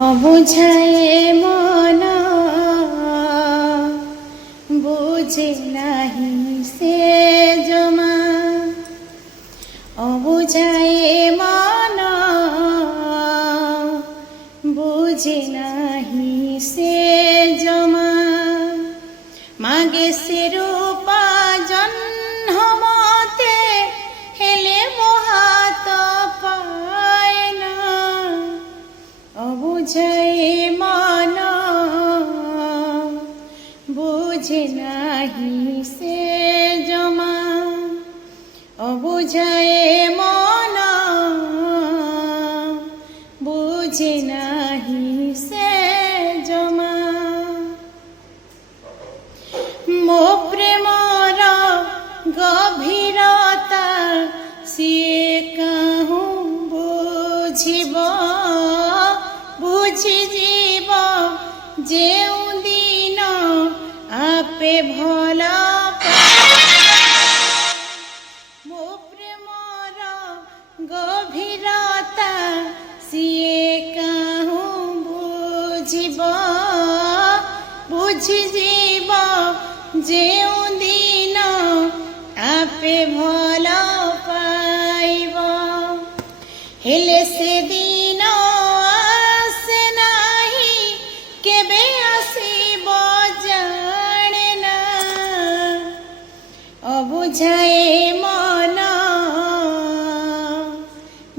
অবুঝায়ে মন বুঝে নাহি সে জমা। অবুঝায়ে মন বুঝে নাহি সে জমা। মাগে সে রূপা জন্মতে হেলে মহাত পায় না। অবুঝায়ে মন বুঝে নাহি সে জমা। অবুঝায়ে মন বুঝে নাহি সে জমা। মো প্রেমর গভীরতা সিয়ে কাহু বুঝিব। বুঝিଯିବ ଯେଉଁଦିନ ଆପେ ଭଲ ମୋ ପ୍ରେମର ଗଭୀରତା ସିଏ କାହୁ ବୁଝିବ। ବୁଝିଯିବ ଯେଉଁଦିନ ଆପେ ଭଲ ପାଇବ। ହେଲେ ସେଦିନ ଆସେ ନାହିଁ, କେବେ ଆସିବ ଜାଣେ ନା। ଅବୁଝାଏ ମନ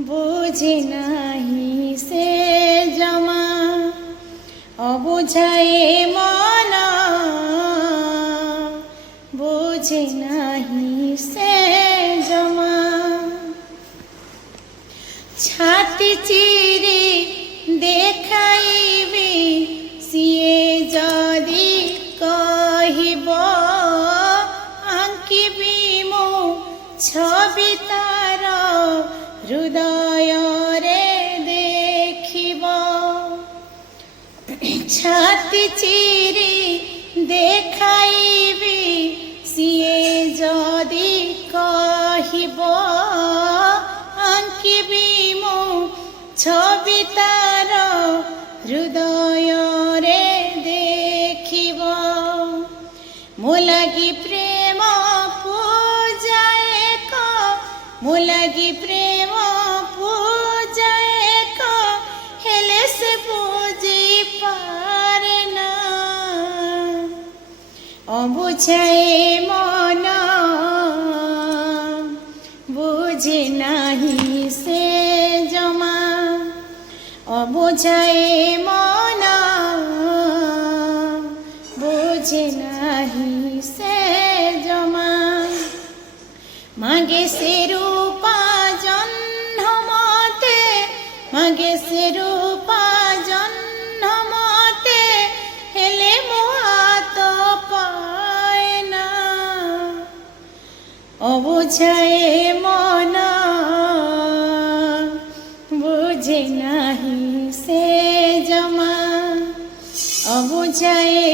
ବୁଝେ ନାହିଁ ସେ ଜମା। ଅବୁଝାଏ ମନ ବୁଝେ ନାହିଁ ସେ ଜମା। ଛାତି ଚିରି ଦେଖାଇବି ସିଏ ଯଦି କହିବ। ଆଙ୍କିବି ମୁଁ ଛବି ତାର ହୃଦୟରେ ଦେଖିବ। ଛାତି ଚିରି ଦେଖାଇବି ସିଏ ଯଦି କହିବ। ଆଙ୍କିବି ମୁଁ ଛବି ତାର ହୃଦୟରେ ଦେଖିବ। ମୋ ଲାଗି ପ୍ରେମ ପୂଜା ଏକ, ମୋ ଲାଗି ପ୍ରେମ ପୂଜା ଏକ, ହେଲେ ସେ ବୁଝି ପାରେ ନା। ଅବୁଝାଏ ମନ ବୁଝେ ନାହିଁ ସେ ଜମା। ଅବୁଝାଏ ମନ ବୁଝେ ନାହିଁ ସେ ଜମା। মাগে সে রূপা জন্মতে, মাগে সে রূপা জন্মতে, হেলে মোহাত পায় না। অবুঝায়ে মন বুঝে নাহি সে জমা। অবুঝায়ে